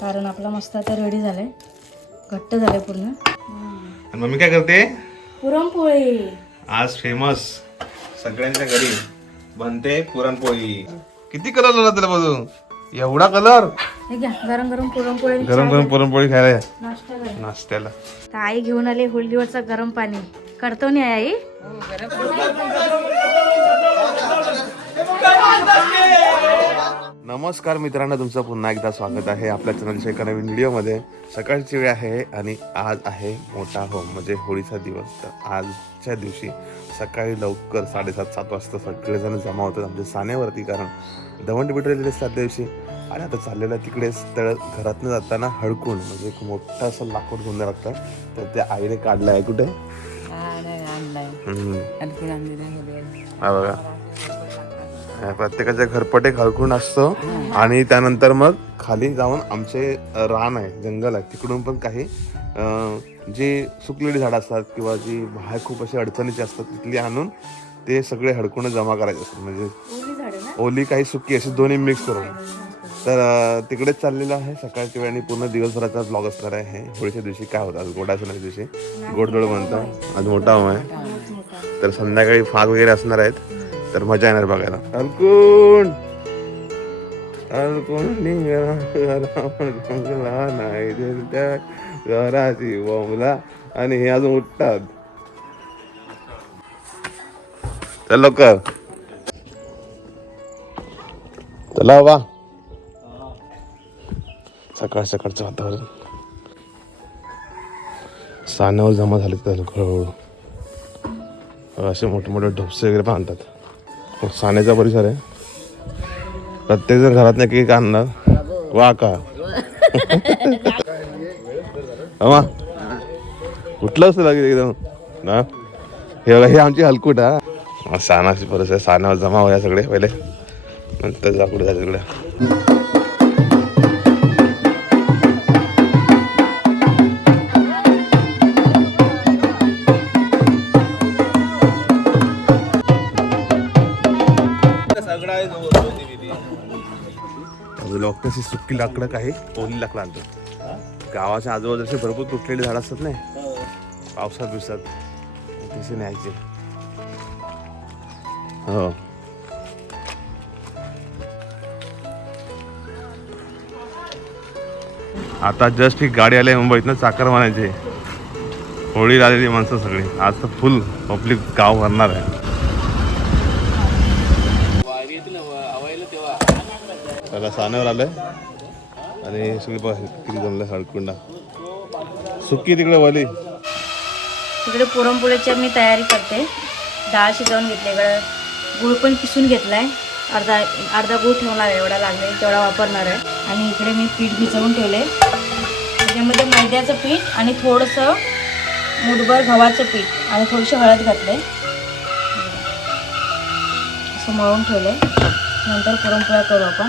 सारण आपला मस्त आता रेडी झालंय. घट्ट झालंय पूर्ण. आणि मम्मी काय करते? पुरणपोळी. आज फेमस सगळ्यांच्या घरी बनते पुरणपोळी. किती कलर लावला त्याला बाजू? एवढा कलर हे घ्या गरम गरम पुरणपोळी गरम गरम पुरणपोळी खायला नाश्त्याला नाश्त्याला. तर आई घेऊन आली होळीवरचा गरम पाणी. करतो नाही आई? नमस्कार मित्रांनो तुमचं पुन्हा एकदा स्वागत आहे आपल्या चॅनलच्या एका नवीन व्हिडिओमध्ये सकाळची वेळ आहे आणि आज आहे मोठा होम म्हणजे होळीचा दिवस. तर आजच्या दिवशी सकाळी लवकर साडेसात सात वाजता सगळेजण जमा होतात आमच्या सानेवरती कारण दवंड असतात त्या दिवशी. आणि आता चाललेलं आहे तिकडेच तळ घरातनं जाताना हडकून म्हणजे एक मोठं असं लाकूड घेऊन लागतं. तर त्या आईने काढलं आहे. कुठे. हा बघा. प्रत्येकाच्या घरपट हळकून असतो. आणि त्यानंतर मग खाली जाऊन आमचे रान आहे जंगल आहे. तिकडून पण काही जी सुकलेली झाडं असतात किंवा जी बाहेर खूप अशी अडचणीची असतात तिथली आणून ते सगळे हडकून जमा करायचे असतात. म्हणजे ओली झाडे ना? ओली काही सुकी अशी दोन्ही मिक्स करून. तर तिकडेच चाललेलं आहे. सकाळच्या वेळी पूर्ण दिवसभराचा ब्लॉग असणार आहे. होळीच्या दिवशी काय होतं? आज गोडाच्या दिवशी. गोडधोड म्हणतो आज मोठा होम आहे. तर संध्याकाळी फाग वगैरे असणार आहेत. तर मजा येणार बघायला. अलकून अलकून निघाला नाही घराची बोंबला आणि हे अजून उठतात. चल लवकर. चला वा सकाळ सकाळचं वातावरण. साण्यावर जमा झाले तर हळूहळू. असे मोठे मोठे ढोपसे वगैरे बांधतात. साण्याचा परिसर आहे. प्रत्येक जण घरात नाही एक आणणार. वा का? अमा कुठलं असतं लागेल एकदम? ना हे बघा हे आमची हलकूट हा. सानाची परिसर आहे. साण्यावर जमा होया सगळे पहिले. नंतर जा कुठे जायचं तिकडे. लोक तशी सुकी लाकडं काही ओली लाकडं आणतात गावाच्या आजूबाजूला अशी भरपूर तुटलेली झाडं असतात नाही. पावसात दिवसात तशी न्यायची हो. आता जस्ट ही गाडी आली मुंबईतनं चाकर मानायची होळी आलेली माणसं सगळी. आज तर फुल पब्लिक गाव भरणार आहे. त्याला सानेवर आलंय. आणि सगळी किती जमलं हळकुंडा सुकी तिकडे वाली. तिकडे पुरणपोळीची मी तयारी करते. डाळ शिजवून घेतली इकडं गूळ पण किसून घेतलाय. अर्धा अर्धा गूळ ठेवणार आहे एवढा लागले तेवढा वापरणार आहे. आणि इकडे मी पीठ भिजवून ठेवले त्याच्यामध्ये मैद्याचं पीठ आणि थोडंसं मुठभर गव्हाचं पीठ आणि थोडीशी हळद घातले असं मळून ठेवले नंतर पुरणपोळ्या करू आपण.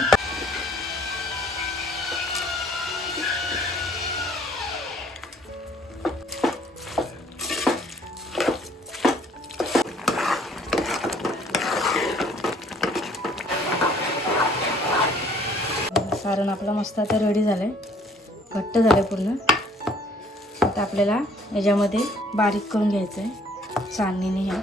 आपलं मस्त आता रेडी झालंय घट्ट झालंय पूर्ण. आता आपल्याला याच्यामध्ये बारीक करून घ्यायचं आहे चांदणीने हे.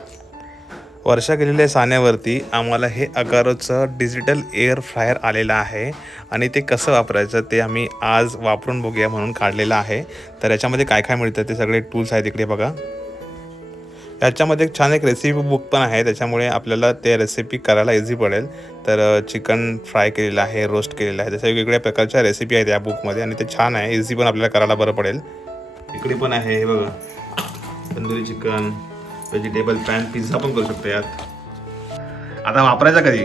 वर्षा केलेल्या साण्यावरती आम्हाला हे अगारोचं डिजिटल एअर फ्रायर आलेलं आहे. आणि ते कसं वापरायचं ते आम्ही आज वापरून बघूया म्हणून काढलेलं आहे. तर याच्यामध्ये काय काय मिळतं ते सगळे टूल्स आहेत इकडे बघा. याच्यामध्ये एक छान एक रेसिपी बुक पण आहे. त्याच्यामुळे आपल्याला ते रेसिपी करायला इझी पडेल. तर चिकन फ्राय केलेलं आहे रोस्ट केलेलं आहे. तशा वेगवेगळ्या प्रकारच्या रेसिपी आहेत या बुकमध्ये आणि ते छान आहे. इझी पण आपल्याला करायला बरं पडेल. इकडे पण आहे हे बघा. Tandoori chicken vegetable pan pizza पण करू शकतो यात. आता वापरायचा कधी?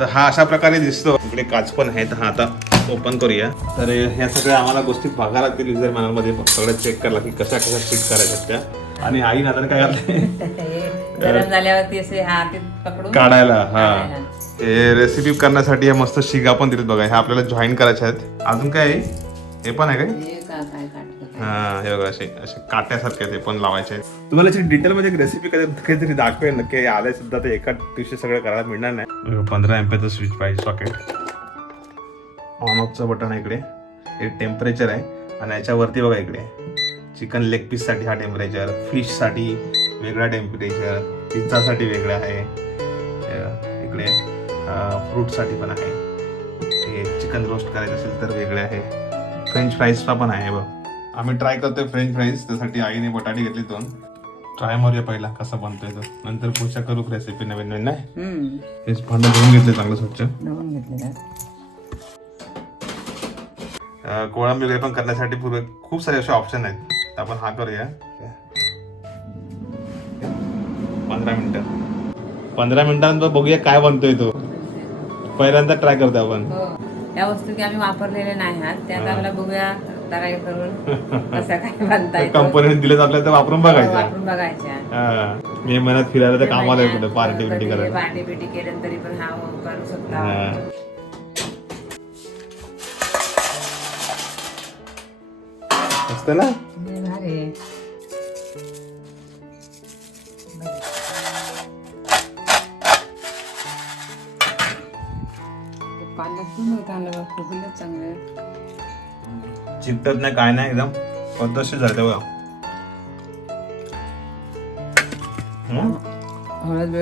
तर हा अशा प्रकारे दिसतो. इकडे काच पण आहे तर हा आता ओपन करूया. तर ह्या सगळ्या आम्हाला गोष्टी बघायला लागतील युजर मॅनलमध्ये सगळं चेक करायला की कशा कशा फिट करायच्या त्या. आणि आई नाताने काय करते गरम झाल्यावरती असे हा ते पकडून काढायला हा. हे रेसिपी करण्यासाठी या मस्त शिगा पण दिलेत बघा ह्या आपल्याला जॉईन करायच्या आहेत. अजून काय आहे? हे पण आहे काय? हे का- काय काढतो हा हे बघा असे असे काट्यासारखे ते पण लावायचे आहेत. तुम्हाला याची डिटेल मध्ये रेसिपी काहीतरी दाखवेल नक्की आले सुद्धा ते एका दिवशी सगळं करायला मिळणार नाही. पंधरा एमपीचं स्विच पाहिजे सॉकेट ऑन ऑफचं बटन आहे इकडे. हे टेम्परेचर आहे. आणि याच्यावरती बघा इकडे. चिकन लेग पीससाठी हा टेम्परेचर फिशसाठी वेगळा टेम्परेचर पिझ्झासाठी वेगळा आहे. इकडे फ्रूटसाठी पण आहे. हे चिकन रोस्ट करायचं असेल तर वेगळे आहे. फ्रेंच फ्राईजचा पण आहे बघ. आम्ही ट्राय करतोय फ्रेंच फ्राईज त्यासाठी आईने बटाटे घेतली दोन. ट्राय मारूया पहिला कसा बनतोय तो. नंतर पुढच्या करू रेसिपी नवीन नवीन नाही हेच भांडं धुवून घेतले चांगलं स्वच्छ. कोळंबी वगैरे पण करण्यासाठी पूर्व खूप सारे असे ऑप्शन आहेत. आपण हा करूया पंधरा मिनिटं. पंधरा मिनिटांनंतर बघूया काय बनतोय तो. पहिल्यांदा ट्राय करतो आपण. हो. या वस्तू की आम्ही वापरलेल्या नाही आहात त्या आम्हाला बघूया ट्राय करून काय कंपनीने दिलेत आपल्याला तर वापरून बघायचं. वापरून बघायच्या हा. मे महिन्यात फिरायला तर कामाला कुठे पार्टी बिर्टी करायला. पार्टी बिर्टी केलं तरी पण हा करू शकता हा. मस्त ना? फुगलं चांगलं चिकटत नाही काय नाही एकदम पद्धतशीर झालं बघा. हळद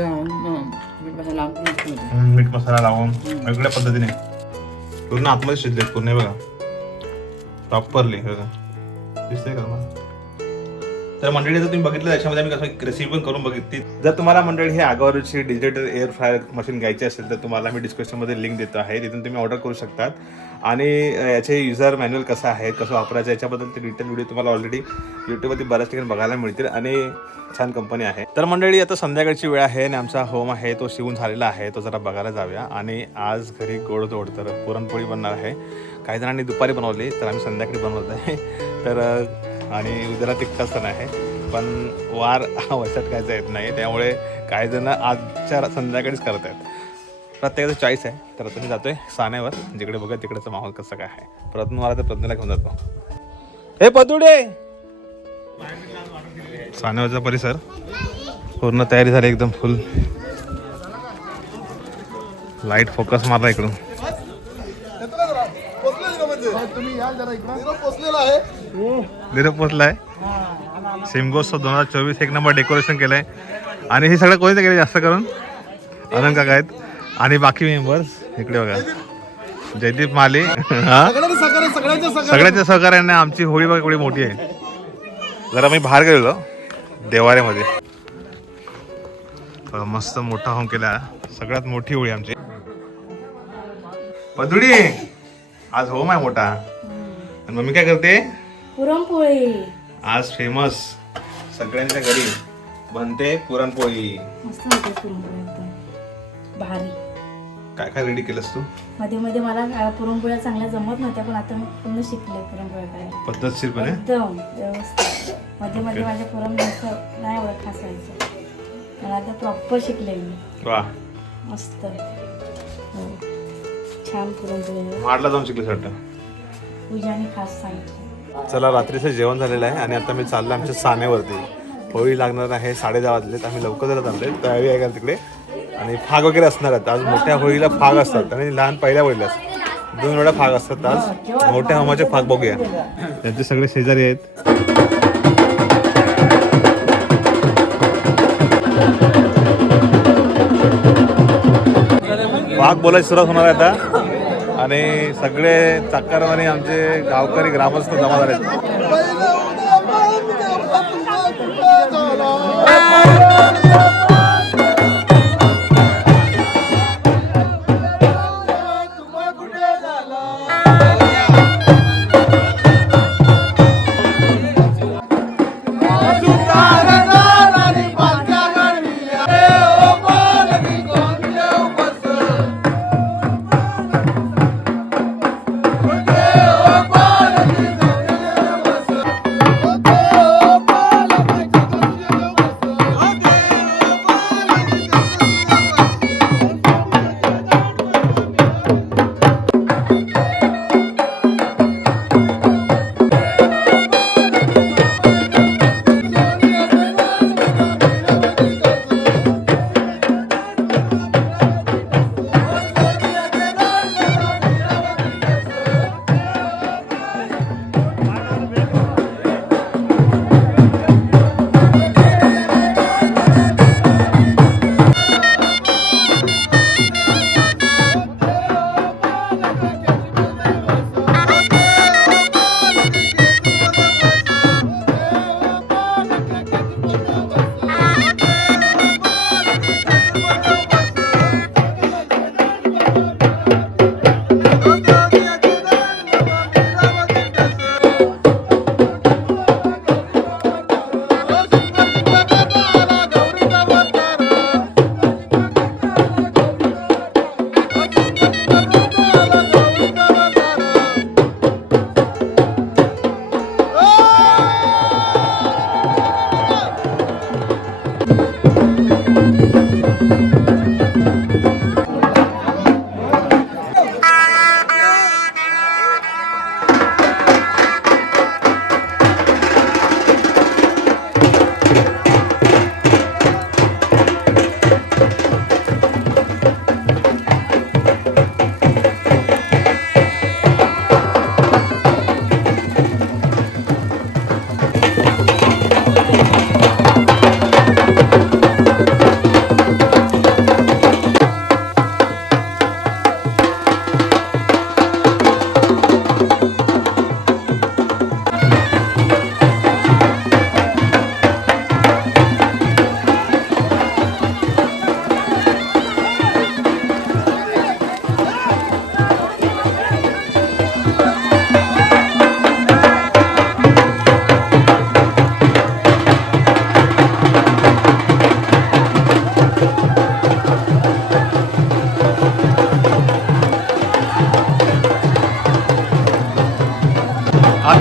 मीठ मसाला लावून मीठ मसाला लावून वेगळ्या पद्धतीने. पूर्ण आतमध्ये शिजले पूर्ण बघा. प्रॉपरली दिसतंय का तर मंडळी जर तुम्ही बघितलं त्याच्यामध्ये आम्ही कसं रेसिपी पण करून बघितली. जर तुम्हाला मंडळी हे आगावरची डिजिटल एअर फ्रायर मशीन घ्यायची असेल तर तुम्हाला मी डिस्क्रिप्शनमध्ये लिंक देतो आहे. तिथून तुम्ही ऑर्डर करू शकतात. आणि याचे युजर मॅन्युअल कसं आहे कसं वापरायचं याच्याबद्दल ते डिटेल व्हिडिओ तुम्हाला ऑलरेडी यूट्यूबवरती बऱ्याच ठिकाणी बघायला मिळतील आणि छान कंपनी आहे. तर मंडळी आता संध्याकाळची वेळ आहे आणि आमचा होम आहे तो शिवून झालेला आहे. तो जरा बघायला जाऊया. आणि आज घरी गोडधोड तर पुरणपोळी बनणार आहे. काही जणांनी दुपारी बनवली तर आम्ही संध्याकाळी बनवत आहे. तर आणि उद्याला तिखटा सण आहे. पण वार हा वचटकायचा येत नाही त्यामुळे काही जण आजच्या संध्याकाळीच करत आहेत. प्रत्येकाचं चॉईस आहे. तर आता मी जातोय साण्यावर जिकडे बघा तिकडचं माहोल कसं काय आहे. प्रत्न मला तर प्रज्ञला घेऊन जातो. हे पदुडे! सानेवरचा परिसर. पूर्ण तयारी झाली एकदम फुल लाइट फोकस मारला इकडून. निरोप पोचलाय सिमगोत्सव दोन हजार चोवीस एक नंबर डेकोरेशन केलंय. आणि हे सगळं कोणी केलं जास्त करून? आनंद काका आहेत. आणि बाकी मेंबर्स इकडे बघा. जयदीप माले. सगळ्यांच्या सहकार्याने आमची होळी बघा एवढी मोठी आहे. जरा मी बाहेर गेलेलो देवाऱ्यामध्ये. मस्त मोठा होम केला. सगळ्यात मोठी होळी आमची. पदुडी! आज होम आहे मोठा. आणि मम्मी काय करते? पुरणपोळी. आज फेमस सगळ्यांच्या घरी बनते पुरणपोळी. मस्त होते पुरणपोळी एकदम. भारी. काय काय रेडी केलंस तू? मध्ये मध्ये मला अं, पुरणपोळ्या चांगल्या जमत नव्हत्या पण आता मी पूर्ण शिकले पुरणपोळ्या करायला पद्धतशीरपणे एकदम व्यवस्थित. मध्ये मध्ये माझ्या पुरण नसतं नाही खास व्हायचं पण आता प्रॉपर शिकले मी. वा. मस्त. हो. छान पुरणपोळी माडला जाऊन शिकलीस वाटतं पूजाने खास सांगितलं. चला रात्रीचं जेवण झालेलं आहे आणि आता मी चाललो आमच्या सानेवरती होळी लागणार आहे साडे दहा वाजलेत. आम्ही लवकर जरा थांबले तयारी आहे का तिकडे? आणि फाग वगैरे असणार आहेत. आज मोठ्या होळीला फाग असतात. आणि लहान पहिल्या होळीला असतात दोन वेळा फाग असतात आज. मोठ्या होमाचे फाग बघूया. त्यांचे सगळे शेजारी आहेत. फाग बोलायची सुरुवात होणार आहे आता. आणि सगळे चक्करवाने आमचे गावकरी ग्रामस्थ जमा झाले. आहेत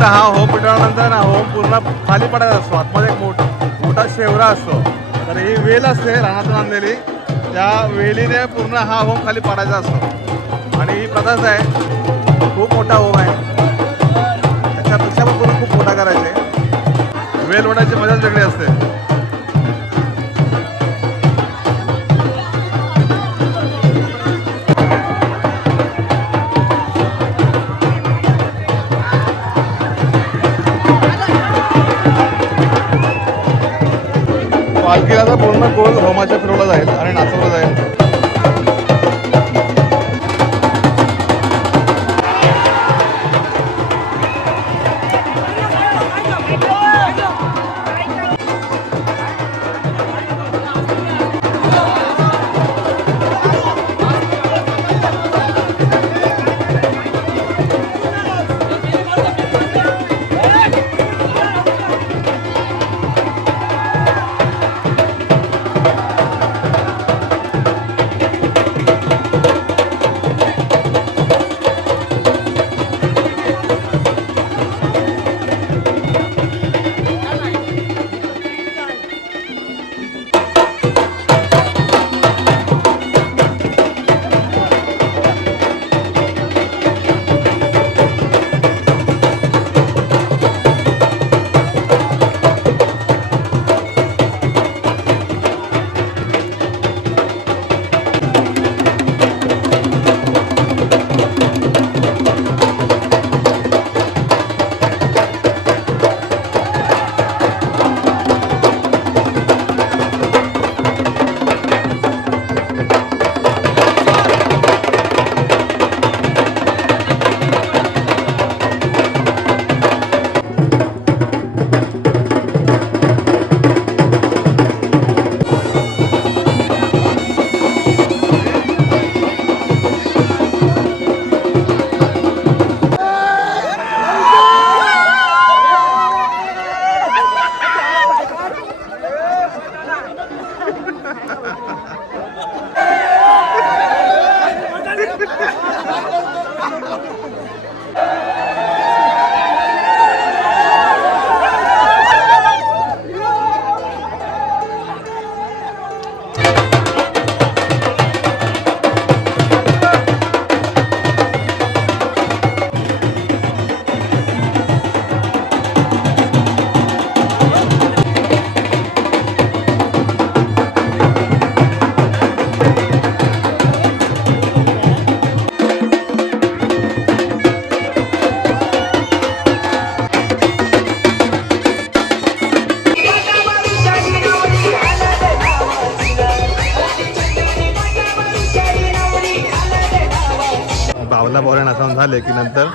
आता हा होम पेटवल्यानंतर ना होम पूर्ण खाली पडायचा असतो. आतमध्ये एक मोठ मोठा शेवरा असतो. तर ही वेल असते रानातून आणलेली. त्या वेलीने पूर्ण हा होम खाली पडायचा असतो. आणि ही प्रथाच आहे. खूप मोठा होम आहे. त्याच्यापेक्षा पण पूर्ण खूप मोठा करायचे वेल ओढायची मजाच वेगळी असते. पालखीला तर पूर्ण गोल होमाच्या फिरवला जाईल आणि नाचवलं जाईल. झाले की नंतर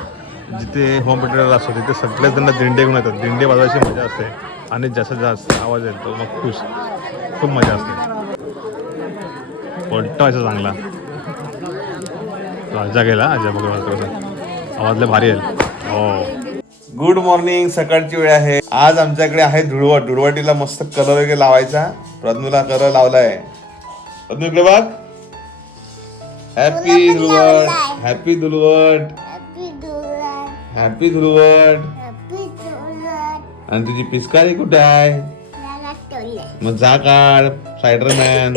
जिथे होम थिएटर असतो तिथे सगळेच जण दिंडे घेऊन येतात. दिंडे वाजवायची मजा असते आणि जास्तीत जास्त आवाज येतो मग खुश. खूप मजा असते. पलटवायचा चांगला. राजा गेला आजा बघा आवाजले भारी आहे. हो. गुड मॉर्निंग सकाळची वेळ आहे. आज आमच्याकडे आहे धुळवट. धुळवटीला मस्त कलर वगैरे लावायचा. प्रज्ञूला कलर लावलाय. प्रज्ञू इकडे बघ. Happy Dhulwat. Happy Dhulwat. Happy Dhulwat आणि तुझी पिचकारी कुठे आहे? मग जा काढ Spiderman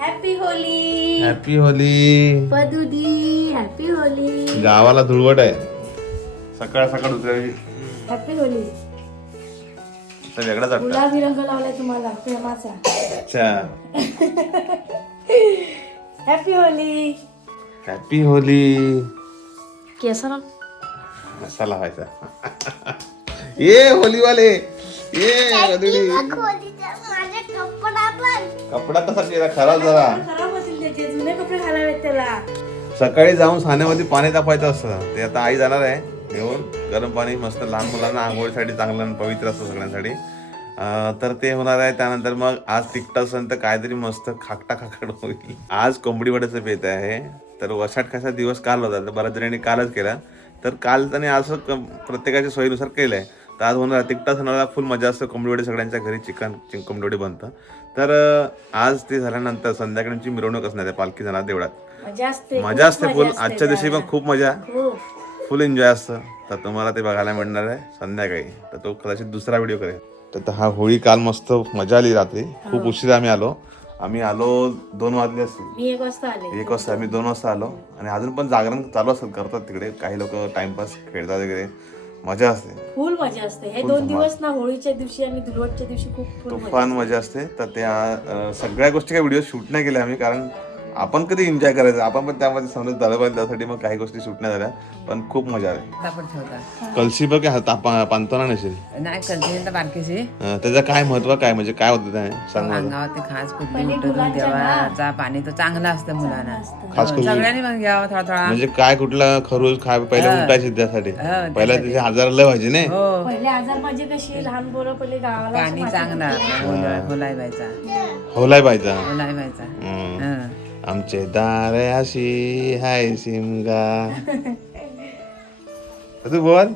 happy Holi happy Holi पदुदी happy Holi गावाला धुळवट आहे. सकाळ सकाळ उतरायची हॅपी होली तर वेगळाच वाटतं. गुलाबी रंग लावलाय तुम्हाला प्रेमाचा. अच्छा. हॅपी होली हॅपी होली केसर मसाला लावायचा ये होलीवाले. ये मधुरी कपडा कसा केला खराब जरा. खराब असेल त्याचे. जुने कपडे घालावेत त्याला. सकाळी जाऊन साण्यामध्ये पाणी तापायचं असतं. ते आता आई जाणार आहे घेऊन. गरम पाणी मस्त लहान मुलांना आंघोळीसाठी चांगलं आणि पवित्र असतं सगळ्यांसाठी. अं, तर ते होणार आहे. त्यानंतर मग आज तिकटा सण तर काहीतरी मस्त खाकटा खाकट होईल. आज कोंबडी वड्याचं बेत आहे. तर वसाट कसा दिवस काल होता? तर बऱ्याच जणांनी कालच केला. तर काल त्याने असं क- प्रत्येकाच्या सोयीनुसार केलंय. तर आज होणार तिकटा सणाला फुल मजा असते. कोंबडी वडे सगळ्यांच्या घरी चिकन चिं कोंबडी वडे बनतं. तर आज ते झाल्यानंतर संध्याकाळची मिरवणूक असणार आहे पालखी जाणार देवळात. मजा असते. फुल आजच्या दिवशी पण खूप मजा. फुल एन्जॉय असतं. तर तुम्हाला ते बघायला मिळणार आहे संध्याकाळी. तर तो कदाचित दुसरा व्हिडिओ करेल. तर हा होळी काल मस्त मजा आली रात्री. खूप उशिरा आम्ही आलो. आम्ही आलो दोन वाजले असतील. मी एक वाजता आले. एक वाजता आम्ही दोन वाजता आलो. आणि अजून पण जागरण चालू असतात करतात तिकडे. काही लोक टाइमपास खेळतात वगैरे. मजा असते. फुल मजा असते. हे दोन दिवस ना होळीच्या दिवशी आणि धुलवटच्या दिवशी खूप मजा तुफान मजा असते. तर त्या अं, सगळ्या गोष्टी काही व्हिडिओ शूट नाही केल्या आम्ही कारण आपण कधी एन्जॉय करायचं? आपण पण त्यामध्ये समजत झालं पाहिजे त्यासाठी मग काही गोष्टी शूट नाही झाल्या. पण खूप मजा आली. ठेवता. कलशी बघ पांतोना नसेल. नाही तर बारकीशी. त्याचं काय महत्त्व काय म्हणजे काय होतं त्याने? सांग खास कुठली उठून देवाचा पाणी तो चांगला असतं मुलांना. खास करून सगळ्यांनी मग घ्यावं थोडा थोडा. म्हणजे काय कुठला खरूज खाय पहिले उठायचे त्यासाठी. पहिला त्याचे हजार लय व्हायचे नाही हो. पहिले आजार माझे कशी लहान पहिले गावाला पाणी चांगला. होलाय व्हायचा होलाय पाहिजे होलाय व्हायचा. हं. आमचे दार अशी हाय सिमगा तू बोल.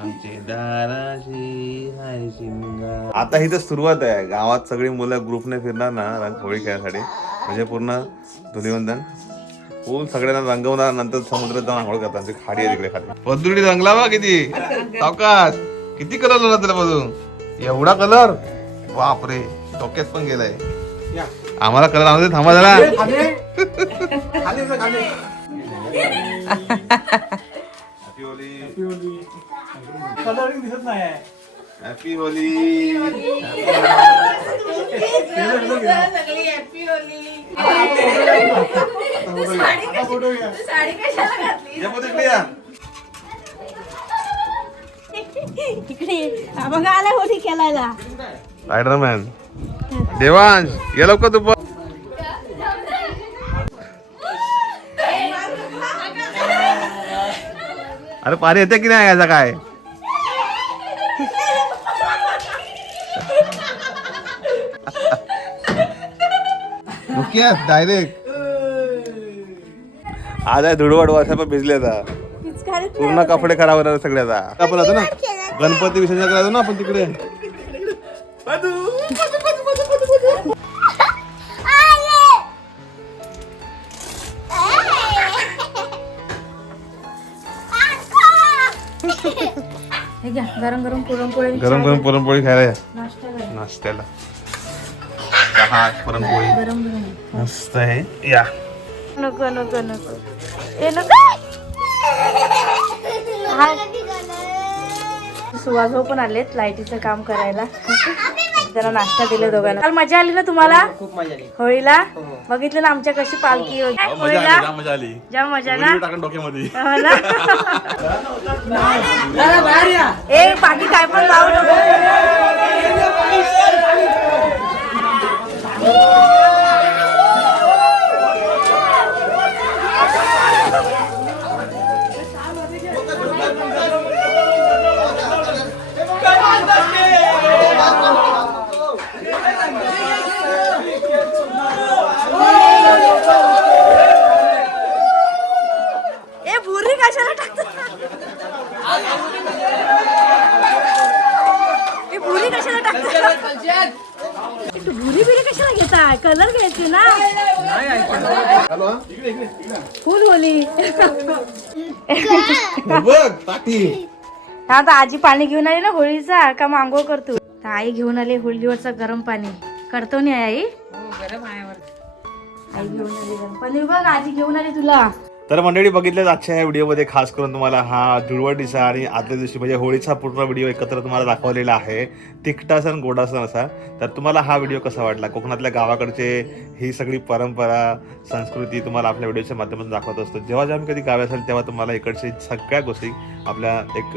आमचे दाराशी हाय सिमगा आता ही तर सुरुवात आहे. गावात सगळी मुलं ग्रुपने फिरणार ना रंग होळी खेळायसाठी म्हणजे पूर्ण धुलीवंदन फुल सगळ्यांना रंगवणार नंतर समुद्रात जाऊन आंघोळ करतात. आमची खाडी आहे तिकडे खाली. पदुडी रंगला बा किती? सावकाश. किती कलर झाला त्याला बाजू एवढा कलर बापरे. डोक्यात पण गेलाय. आम्हाला कलर आणते थांबा जरा. कलरिंग दिसत नाही हॅपी होली इकडे. बघा आला होळी खेळायला. स्पायडरमॅन देवांश ये लवकर तू पण अरे पाणी येते की नाही याचा काय? डायरेक्ट आज आहे धुडवड वर्षा पण भिजले आता. पूर्ण कपडे खराब होणार सगळे आता आपण होतो ना गणपती विसर्जन करायचो ना आपण तिकडे. गरम गरम पुरणपोळी गरम गरम पुरणपोळी खायला या. नाश्त्याला. चहा पुरणपोळी. गरम गरम मस्त आहे. या. नको नको नको. ते नको. हा. सुवाजो पण आलेत लाईटीचं काम करायला. त्यांना नाश्ता दिले दोघांना. काल मजा आली ना तुम्हाला? खूप मजा आली. होळीला? बघितलं ना आमच्या कशी पालखी होती होळीला? मजा आली. जाम मजा ना. डोक्यामध्ये. हो ना? ए बाकी काय पण जाऊ नको ए भुरी कशाला टाकतात ए भुरी कशाला टाकतात तू भुरी बिरी कशाला घेताय? कलर घ्यायचे ना. फुल होली. बघ हा आता आजी पाणी घेऊन आली ना होळीचा. का मग करतो? तर आई घेऊन आली होळीवरचं गरम पाणी. करतो नाही आई? हो, गरम. आई घेऊन आली गरम पाणी. बघ आजी घेऊन आली तुला. तर मंडळी बघितलं आजच्या या व्हिडिओमध्ये खास करून तुम्हाला हा धुळवटीचा आणि आदल्या दिवशी म्हणजे होळीचा पूर्ण व्हिडिओ एकत्र तुम्हाला दाखवलेला आहे. तिखटासन गोडासन असा. तर तुम्हाला हा व्हिडिओ कसा वाटला? कोकणातल्या गावाकडचे ही सगळी परंपरा संस्कृती तुम्हाला आपल्या व्हिडिओच्या माध्यमातून दाखवत असतो. जेव्हा जेव्हा आम्ही कधी गावी असेल तेव्हा तुम्हाला इकडचे सगळ्या गोष्टी आपल्या एक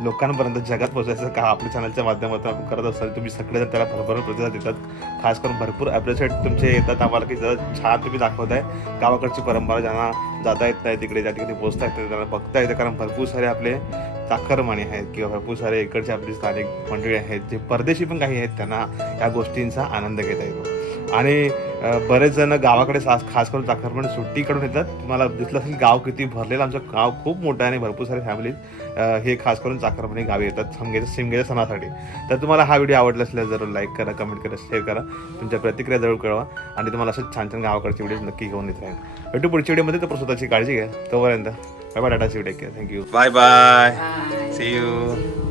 लोकांपर्यंत जगात पोहोचायचं का? आपल्या चॅनलच्या माध्यमातून आपण करत असाल तुम्ही सगळेजण त्याला भरभर प्रतिसाद देतात. खास करून भरपूर ॲप्रिशिएट तुमचे येतात. आम्हाला की जरा छान तुम्ही दाखवताय. गावाकडची परंपरा ज्यांना जाता येत नाही तिकडे ज्या ठिकाणी पोहोचता येत नाही, त्यांना बघता येतं. कारण भरपूर सारे आपले चाकरमाने आहेत किंवा भरपूर सारे इकडचे आपले स्थानिक मंडळी आहेत जे परदेशी पण काही आहेत त्यांना या गोष्टींचा आनंद घेता येतो. आणि बरेच जण गावाकडे सास खास करून चाकरमाने सुट्टी काढून येतात. तुम्हाला दिसलं असेल गाव किती भरलेलं आमचं गाव खूप मोठं आहे आणि भरपूर सारे फॅमिलीज हे खास करून चाकरमाने गावी येतात समगेच्या सिमगेच्या सणासाठी. तर तुम्हाला हा व्हिडिओ आवडला असल्यास जरूर लाईक करा कमेंट करा शेअर करा. तुमच्या प्रतिक्रिया जरूर कळवा. आणि तुम्हाला असं छान छान गावाकडचे व्हिडिओ नक्की घेऊन येत राहील भेटू पुढच्या व्हिडिओमध्ये तर स्वतःची काळजी घ्या. तोपर्यंत bye bye Tata see take care thank you bye bye. See you